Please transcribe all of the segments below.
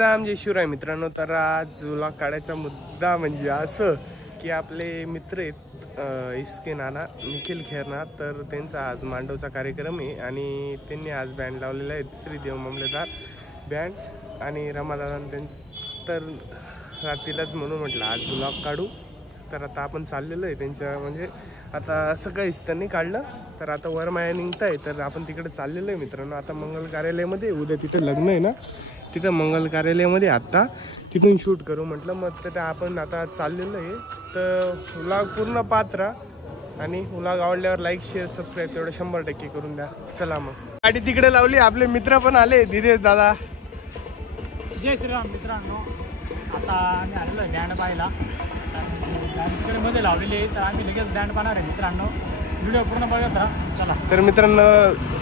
राम जय शिवराय मित्रांनो. तर आज व्लॉग काढायचा मुद्दा म्हणजे असं की आपले मित्र आहेत इसके नाना निखिल खेरनार, तर त्यांचा आज मांडवचा कार्यक्रम आहे आणि त्यांनी आज बँड लावलेला आहे श्रीदेव मामलेदार बँड आणि रमादादा. तर रात्रीलाच म्हणून म्हटलं आज व्लॉग काढू. तर आता आपण चाललेलो आहे त्यांच्या म्हणजे आता सकाळीच त्यांनी काढलं, तर आता वरमाया निघत आहे, तर आपण तिकडे चाललेलो आहे मित्रांनो. आता मंगल कार्यालयामध्ये उद्या तिथे लग्न आहे ना, तिथं मंगल कार्यालयामध्ये आता तिथून शूट करू म्हटलं. मग तर आपण आता चाललेलो आहे. तर व्लॉग पूर्ण पाहत राहा आणि व्लॉग आवडल्यावर लाईक शेअर सबस्क्राईब तेवढं 100% करून द्या. चला मग गाडी तिकडे लावली, आपले मित्र पण आले. धीरे दादा जय श्रीराम मित्रांनो. आता आम्ही आलेलो आहे बँड पाहायला, तिकडे मध्ये लावलेली आहे, तर आम्ही लगेच बँड पाहणार आहे मित्रांनो. व्हिडिओ पूर्ण बघत राहा. चला. तर मित्रांनो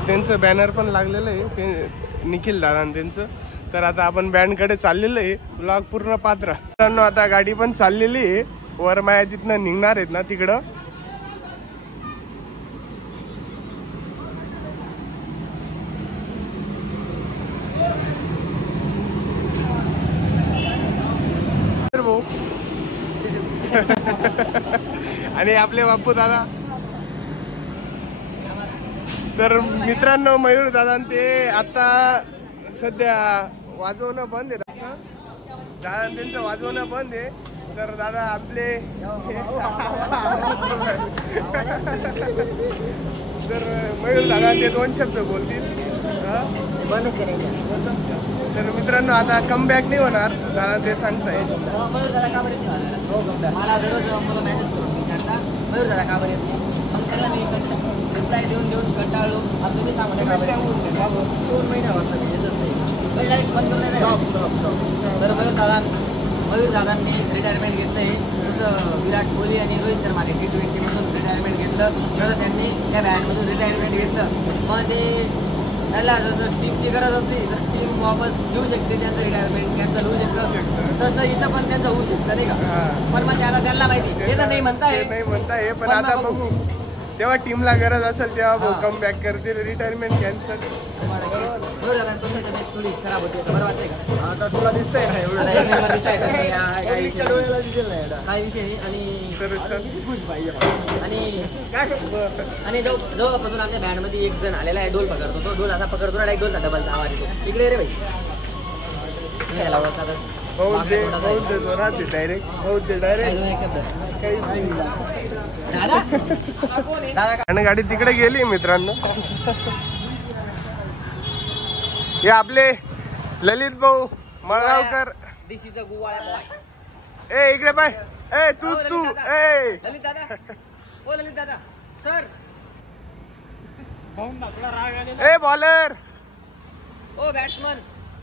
त्यांचं बॅनर पण लागलेलं आहे ते निखिल दादा त्यांचं. तर आता आपण बँडकडे चाललेलो आहे. व्लॉग पूर्ण पात्र मित्रांनो. आता गाडी पण चाललेली आहे, वरमाया तिथनं निघणार आहेत ना तिकडं. आणि आपले बापू दादा. तर मित्रांनो मयूर दादा ते आता सध्या वाजवणं बंद आहे. दादा त्यांचं वाजवणं बंद आहे. तर दादा आपले तर मयूर दादा ते 2 शब्द बोलतील. तर मित्रांनो आता कमबॅक नाही होणार दादा ते सांगताय. मला दररोज मुलं मॅसेज करून विचारता मयूर दादा का बरं येत नाही. मग त्याला मी रिप्लाय देऊन देऊन कंटाळलो. आता तुम्ही सांगू 2 महिन्यावर मी येतच नाही, डायरेक्ट बंद करून. तर मयूर दादांनी रिटायरमेंट घेतलं आहे. जसं विराट कोहली आणि रोहित शर्माने T20मधून रिटायरमेंट घेतलं, तसं त्यांनी त्या बँडमधून रिटायरमेंट घेतलं. मग ते त्याला जसं टीमची गरज असली तर टीम वापस घेऊ शकते त्यांचं रिटायरमेंट कॅन्सल होऊ शकतं. तसं इथं पण त्यांचं होऊ शकतं नाही का. पण मग त्यांना माहिती हे तर नाही म्हणताय पण आता बघू तेव्हा टीमला गरज असेल तेव्हा कमबॅक करतील. Retirement cancel. थोडी खराब होते बरं वाटतंय का. आता तुला दिसतंय ना एवढं काय विषय नाही. आणि जेव्हापासून आमच्या बँडमध्ये एक जण आलेला आहे, ढोल पकडतो. तो ढोल असा पकडतो ना, डायरेक्ट ढोलचा डबलचा आवाज येतो. इकडे रे भाई गाडी तिकडे गेली मित्रांनो. हे आपले ललित भाऊ मळगावकर. ए इकडे पाय. ए तूच तू. ए ललित दादा. ओ ललित दादा सर. ए बॉलर. ओ बॅट्समन.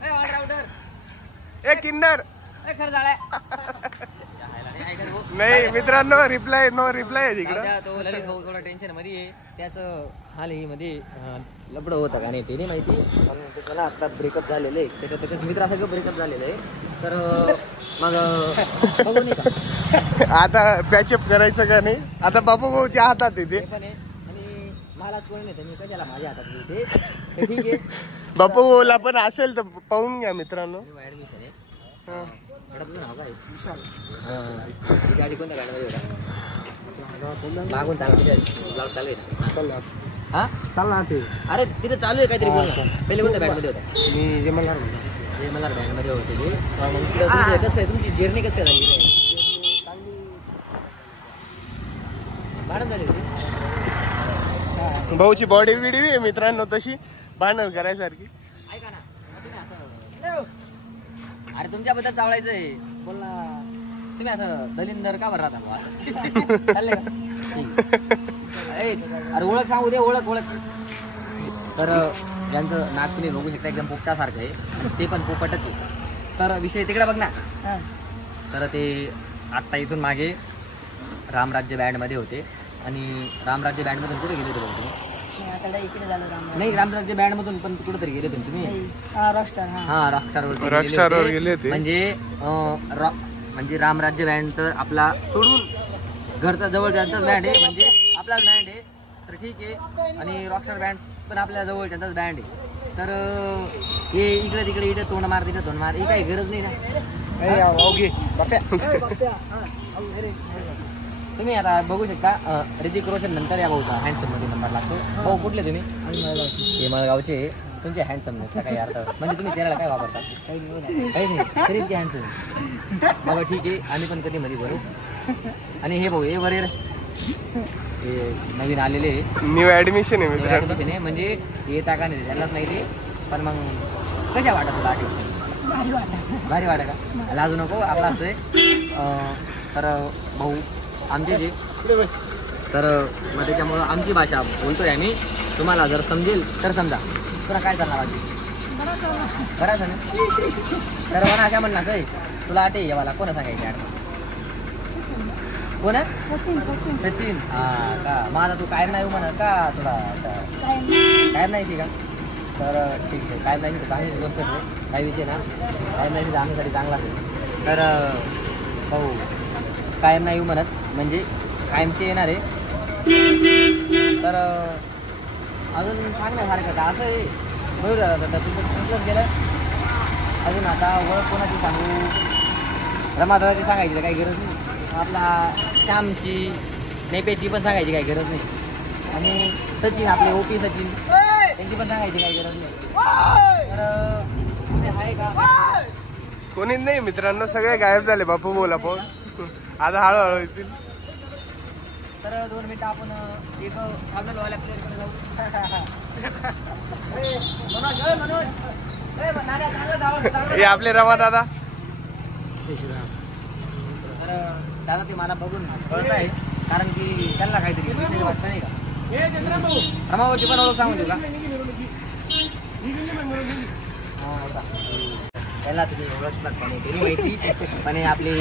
ए ऑलराउंडर. ए किन्नर. ए खरं झालाय. नाही मित्रांनो रिप्लाय नो रिप्लाय आहे तिकडं. तो ललित भाऊ थोडा टेन्शन मध्ये आहे. त्याचं हाल ही मध्ये लपड होतं का नाही ते नाही माहिती, पण त्याला आता ब्रेकअप झालेलं आहे. त्याच्या मित्रासारखं ब्रेकअप झालेलं आहे. तर मग बघू नाही का आता पॅचअप करायचं का नाही. आता बापू भाऊच्या हातात येते पण आहे आणि मलाच कोणी नाही, मी कशाला माझ्या हातात येते. ठीक आहे बापू भाऊला पण असेल तर पाहून घ्या मित्रांनो. ऍडमिशन आहे. तुझं नाव काय. गाडी कोणत्या गाडीमध्ये होता मागून चालू आहे. हा चाल ना ते. अरे तिथे चालू आहे काहीतरी बोल. पहिले कोणत्या बँडमध्ये होता. मी जे मला बँडमध्ये होते ते. मग कसं आहे तुमची जर्नी कसं काय झाली. भांडण झाली भाऊची बॉडी बिडी आहे मित्रांनो तशी भांडण करायसारखी. ऐका ना तुम्ही असं अरे तुमच्याबद्दल चावळायचंय बोल ना. तुम्ही असं दलिंदर का बरं राहता चाललंय का. अरे ओळख सांगू दे. ओळख तर ज्यांचं नाक तुम्ही बघू शकता एकदम पोपटासारखं आहे आणि ते पण पोपटच आहे. तर विषय तिकडे बघ ना. तर ते आत्ता इथून मागे रामराज्य बँडमध्ये होते आणि रामराज्य बँडमधून कुठे गेले होते बघ तुम्ही? नाही रामराज्य बँडमधून पण कुठेतरी गेले होते तुम्ही? रॉकस्टारवर गेले होते. म्हणजे रामराज्य बँड तर आपला सोडून घरचा जवळच्यांचाच बँड आहे, म्हणजे आपलाच बँड आहे. तर ठीक आहे. आणि रॉकस्टार बँड पण आपल्या जवळच्यांचाच बँड आहे. तर हे इकडे तिकडे इकडे तोंड मार तिकडे तोंड मार, ही काही गरज नाही ना. तुम्ही आता बघू शकता ऋतिक रोशन नंतर या भाऊचा हँडसम मध्ये नंबर लागतो. भाऊ कुठले तुम्ही? हे मळगावचे. तुमचे हँडसमनेसचा काही अर्थ म्हणजे तुम्ही चेहऱ्याला काय वापरता? काही नाही तरी इतके हँडसम. बाबा ठीक आहे, आम्ही पण कधी मध्ये भरू. आणि हे भाऊ हे वरील हे नवीन आलेले न्यू ऍडमिशन आहे ऍडमिशन आहे, म्हणजे येता का नाही त्यालाच नाही ते. पण मग कशा वाटत तुला? भारी वाटत का? लाजू नको, आपला असं आहे. तर भाऊ आमचे जे तर मग त्याच्यामुळं आमची भाषा बोलतोय आम्ही. तुम्हाला जर समजेल तर समजा. तुला काय चालणार बाकी? बरं ना. तर मला अशा म्हणणार आहे तुला ते येवाला कोणा सांगायचे? कोण? सचिन. हा का? माझा तू काय नाही म्हणत का? तुला काय नाही का? तर ठीक आहे, काय नाही तर चांगली गोष्ट आहे, काही विषय ना. काय नाही तर आमच्यासाठी चांगलाच आहे. तर भाऊ कायम नाही म्हणत म्हणजे कायमचे येणार आहे. तर अजून सांगण्यासारखं का असं आहे बरोबर दादा. तुमचं गेलं अजून आता ओळख कोणाची सांगू? रमादाची सांगायची काही गरज नाही. आपला श्यामची नेपेची पण सांगायची काही गरज नाही. आणि सचिन आपले ओपी सचिन त्यांची पण सांगायची काही गरज नाही. तर कुठे आहे का? कोणीच नाही मित्रांनो, सगळे गायब झाले. बापू बोला पण आता हळूहळू येतील. तर 2 मिनिटं आपण एक फायनलवाल्या प्लेअरकडे जाऊ. हे आपले रमा दादा. तर दादा ते मला बघून कळत आहे, कारण की त्यांना काहीतरी वाटतं नाही का? रमाभाऊची पण ओळख सांगून देऊ का? त्याला तुम्ही ओळखलात पण तरी माहिती. पण आपले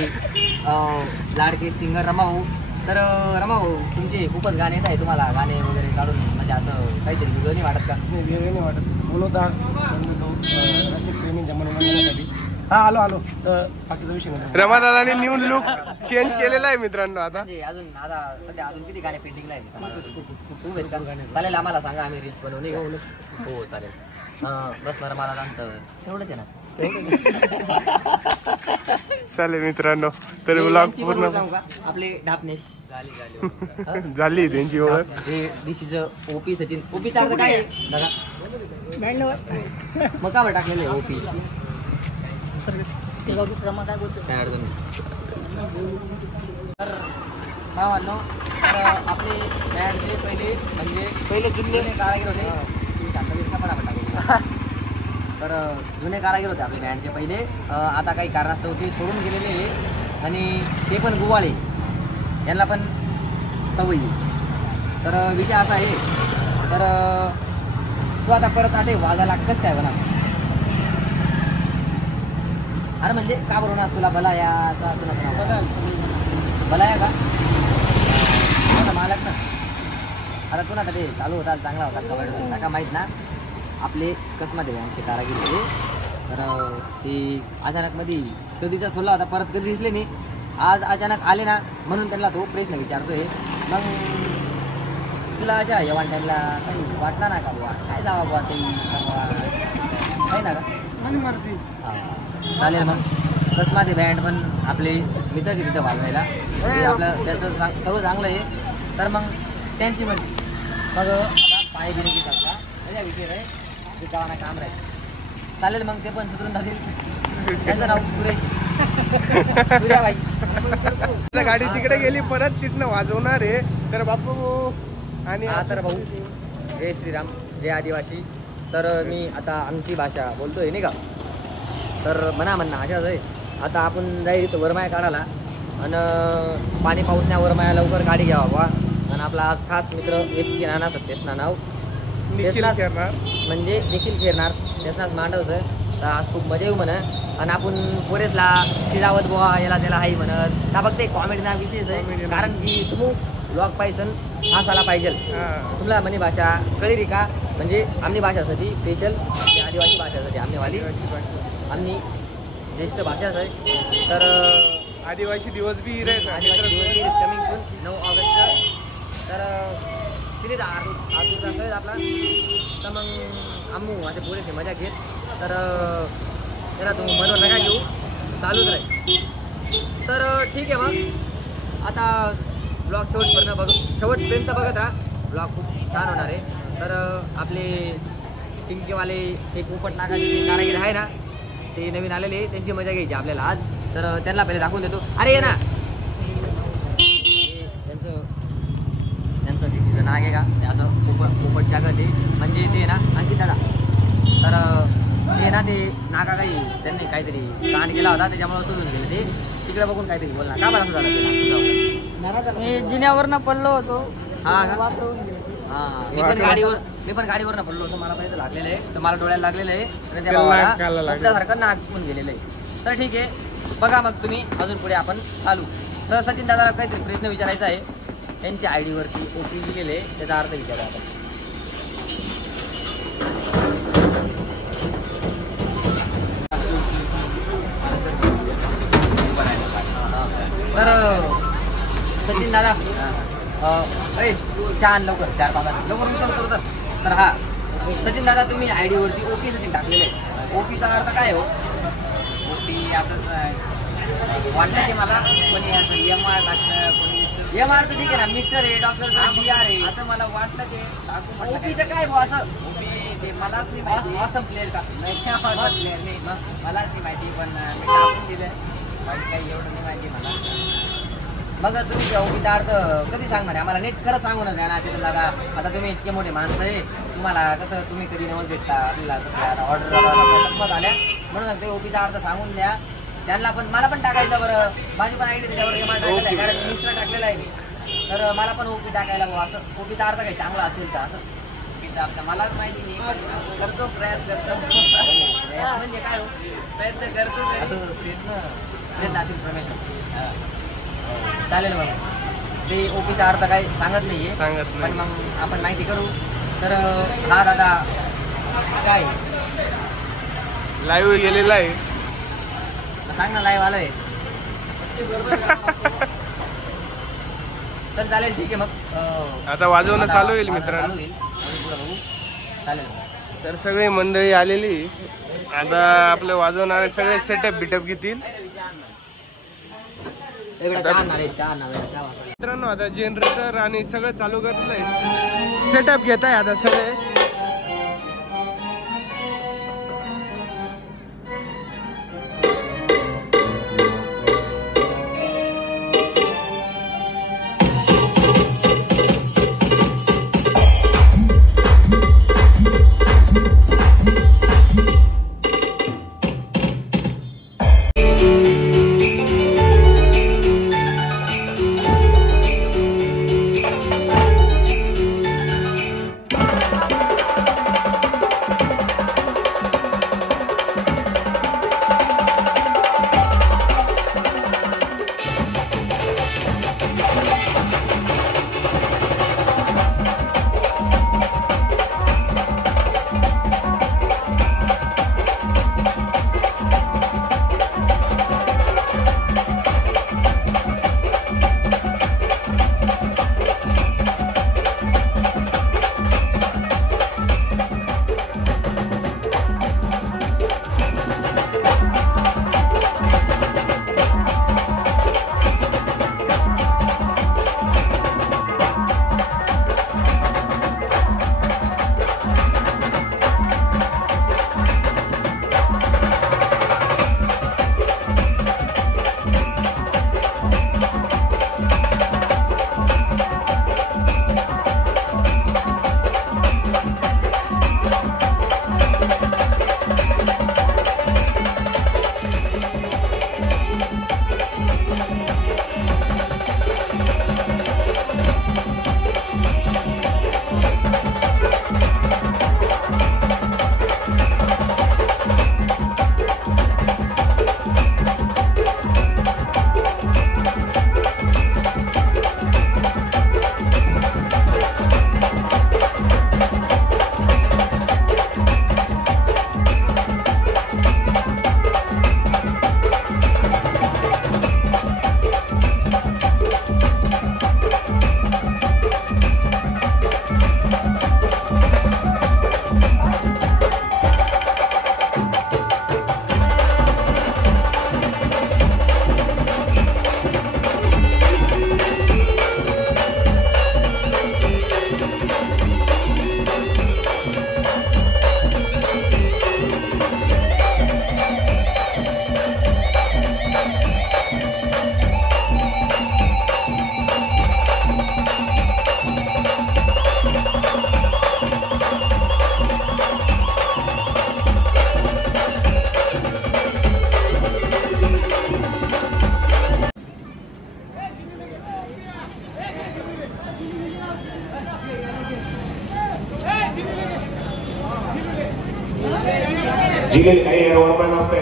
लाडके सिंगर रमाभाऊ. तर रमाभाऊ तुमचे खूपच गाणे येत आहे. तुम्हाला गाणे वगैरे काढून म्हणजे असं काहीतरी वेगळं नाही वाटत का? वेगळे नाही वाटत. बोलवता रसिक प्रेमींच्या मनोरंजनासाठी. हा आलो. तर बाकीचा विषय नाही. रमा दादाने न्यू लुक चेंज केलेला आहे मित्रांनो. आता म्हणजे अजून सध्या अजून किती गाणे पेंटिंगला आहे? खूप आहेत का? चालेल आम्हाला सांगा, आम्ही रील्स बनवून येऊ. हो चालेल. बस मला तेवढंच आहे ना. चालेल मित्रांनो. तर ब्लॉग पूर्ण आपले ढापनेश झाली त्यांची ओळख. दिस इज ओपी सचिन. ओपीचा अर्थ काय आहे? मग का टाकलेलं आहे ओपी? काय अडचण नाही. तर भावांनो, तर आपले बँडचे पहिले जुने कारागीर होते. तर जुने कारागीर होते आपले बँडचे पहिले. आता काही कारणास्तव ते सोडून गेलेले आणि ते पण गुवाळे. यांना पण सवयी. तर विषय असा आहे. तर तू आता परत आते वाजायला कसं काय बना? अरे म्हणजे का बरं ना तुला बलाया बलाया का? मालक ना. आता तू ना ते चालू होता चांगला होता कबड्डी का माहीत ना. आपले कसमध्ये आमचे कारागीर होते. तर ते अचानक मध्ये कधीचा सोडला होता, परत कधी दिसले नाही. आज अचानक आले ना, म्हणून त्यांना तो प्रश्न विचारतोय. मग तुला अशा येवान टाईमला काही वाटला ना का बुवा काय जावा बुवा ते काही ना का? हां चालेल. मग कसमध्ये बँड पण आपले मित्राची तिथं वाजवायला आपलं त्याचं सर्व चांगलं आहे. तर मग त्यांची म्हणजे मग आता पाय बिनकी करता त्याच्या विषय आहे ते गावाना काम राहील. चालेल मग ते पण सुधरून जातील. त्यांचं नाव सुरेश सूर्याबाई. गाडी तिकडे गेली, परत तिथनं वाजवणार आहे. तर बापू आणि तर भाऊ जय श्रीराम जय आदिवासी. तर मी आता आमची भाषा बोलतोय नाही का. तर म्हणणं अशाच आहे. आता आपण जाईल इथं वरमाया काढायला आणि पाणी पाऊस नाही वरमाया लवकर गाडी घ्यावा बा. आणि आपला आज खास मित्र SK नाना सत्येश नाव निखिल खेळणार म्हणजे देखील खेळणार त्याच मांडवचं. तर आज खूप मजा येऊ म्हणत आणि आपण पोरेसला चिडावत बुवा याला त्याला हाई म्हणत का फक्त एक कॉमेडीना विशेष आहे कारण की तुम्ही ब्लॉग पाहिसन हसायला पाहिजे. तुम्हाला म्हणे भाषा कळली रे का म्हणजे आमनी भाषासाठी स्पेशल आदिवासी भाषासाठी आमनीवाली आमनी ज्येष्ठ भाषाच आहे. तर आदिवासी दिवस बी आदिवासी दिवस कमिंग सून 9 ऑगस्ट. तर तिने आतुरता असं आपला तर मग आम्ही माझ्या पोरेसे मजा घेत. तर त्याला तुम्ही मनवर नका घेऊ चालूच राहील. तर ठीक आहे मग आता ब्लॉग शेवटपर्यंत बघत राहा. ब्लॉग खूप छान होणार आहे. तर आपले टिंकेवाले ते पोपट नाकाचे ते कारागीर आहे ना ते नवीन आलेले त्यांची मजा घ्यायची आपल्याला आज. तर त्यांना पहिले दाखवून देतो. अरे ये ना त्यांचं दिसीचं नाग आहे का ते असं पोपट जागत आहे म्हणजे ते ना अंकित दादा. तर ते ना ते नाका काही त्यांनी काहीतरी कांड केला होता त्याच्यामुळे सोडून गेले ते तिकडे बघून काहीतरी बोलणार का बरं असं झालं मी जिन्यावरनं पडलो होतो. हा मी पण गाडीवर पडलो होतो. मला पाहिजे लागलेलं आहे तर मला डोळ्याला लागलेलं आहे आणि त्या भावाला त्यासारखं नाक पण गेलेलं आहे. तर ठीक आहे बघा मग तुम्ही अजून पुढे आपण चालू. तर सचिन दादाला काहीतरी प्रश्न विचारायचा आहे. त्यांच्या आय डीवरती OP लिहिलेले आहे त्याचा अर्थ विचारा आपण. तर सचिन दादा अरे छान लवकर 4-5 लवकर विचारतो. तर हा सचिन दादा तुम्ही आय डीवरती OP सचिन टाकलेलं आहे. OPचा अर्थ काय हो? OP असंच वाटलं की मला कोणी असं MR टाकलं कोणी MR तर ठीक आहे ना मिस्टर आहे डॉक्टर DR आहे असं मला वाटलं ते OPचं काय भाऊ असं OP ते मलाच नाही माहिती. असं प्लेअर का नाही प्लेअर नाही मलाच नाही माहिती पण मी टाकून दिलं काही एवढं नाही माहिती मला. मग तुम्ही त्या OPचा अर्थ कधी सांगणार आहे आम्हाला नीट खरं सांगू ना ना तिथं दादा. आता तुम्ही इतके मोठे माणसं आहे तुम्हाला कसं तुम्ही कधी नवस भेटता आपल्याला ऑर्डर आल्या म्हणून सांगते OPचा अर्थ सांगून द्या त्यांना. पण मला पण टाकायचं बरं माझी पण आयडी त्याच्यावर जमा टाकलेला आहे कारण मिस्टर टाकलेला आहे मी. तर मला पण OP टाकायला भाऊ असं OPचा अर्थ काही चांगला असेल तर असं मलाच माहिती नाही करतो प्रयत्न करतो म्हणजे काय हो प्रयत्न करतो प्रयत्नातील प्रमेश चालेल. मग ते OPचा अर्थ काही सांगत नाहीये पण मग आपण माहिती करू. तर हा दादा काय लाईव्ह गेलेला आहे सांग ना लाईव्ह आलोय. तर चालेल ठीक आहे मग आता वाजवणं चालू होईल मित्रांनो. चालेल. तर सगळी मंडळी आलेली आता आपले वाजवणारे सगळे सेटअप बिटअप घेतील मित्रांनो. आता जनरेटर आणि सगळं चालू करतलंय सेटअप घेत आहे आता सगळे. जिलेल काही एअरवरमॅन असते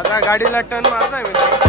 आता गाडीला टर्न मारताय मित्र.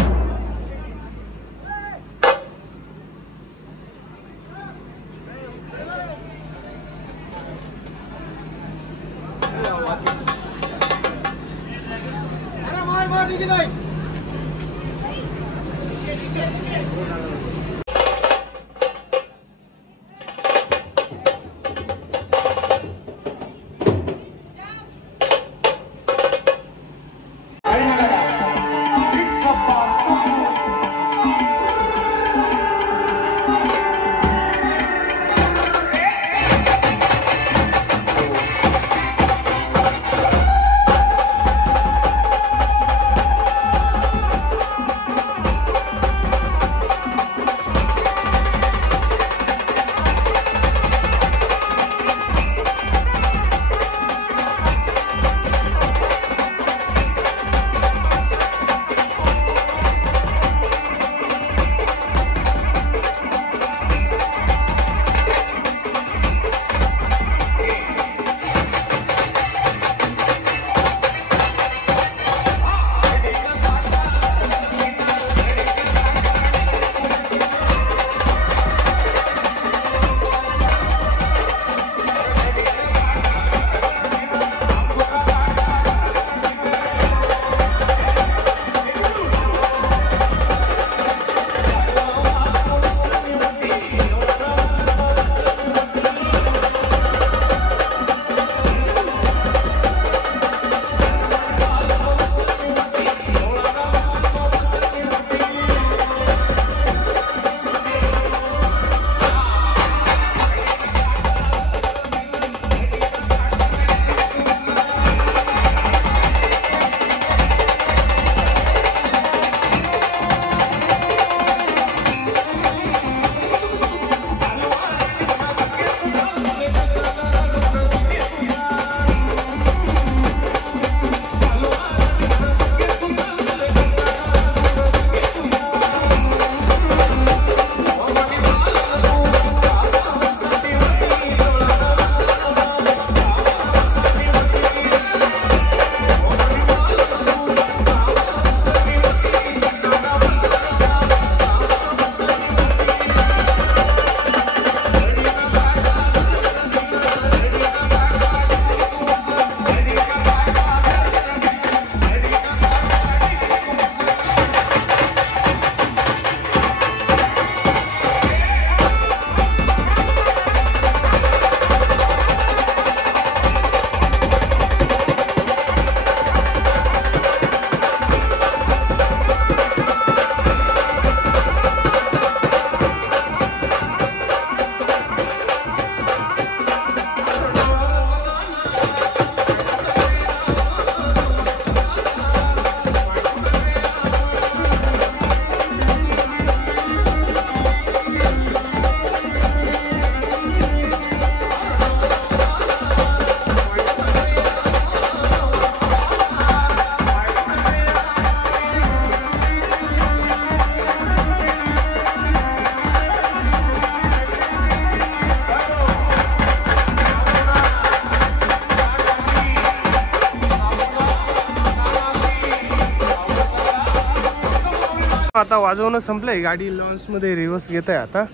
आता वाजवणं संपलंय, गाडी लॉन्च मध्ये रिव्हर्स घेत आहे आता.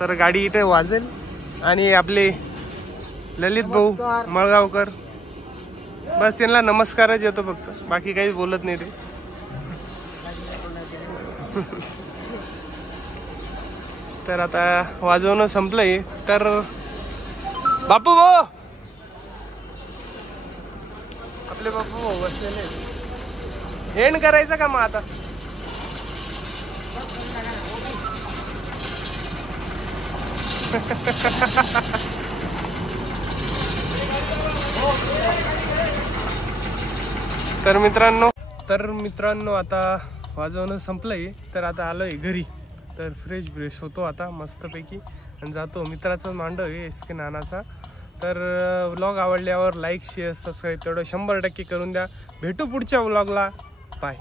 तर गाडी इथे वाजेल आणि आपले ललित भाऊ मळगावकर बस त्यांना नमस्कारच येतो फक्त, बाकी काही बोलत नाही ते. तर आता वाजवणं संपलंय. तर बापू भाऊ, आपले बापू भाऊ बसलेले, एंड करायचं का मग आता? तर मित्रांनो आता वाजवणं संपलंय. तर आता आलोय घरी. तर फ्रेश होतो आता मस्तपैकी आणि जातो. मित्राचा मांडव आहे SK नानाचा. तर व्लॉग आवडल्यावर लाईक शेअर सबस्क्राईब तेवढं 100% करून द्या. भेटू पुढच्या व्लॉगला. बाय.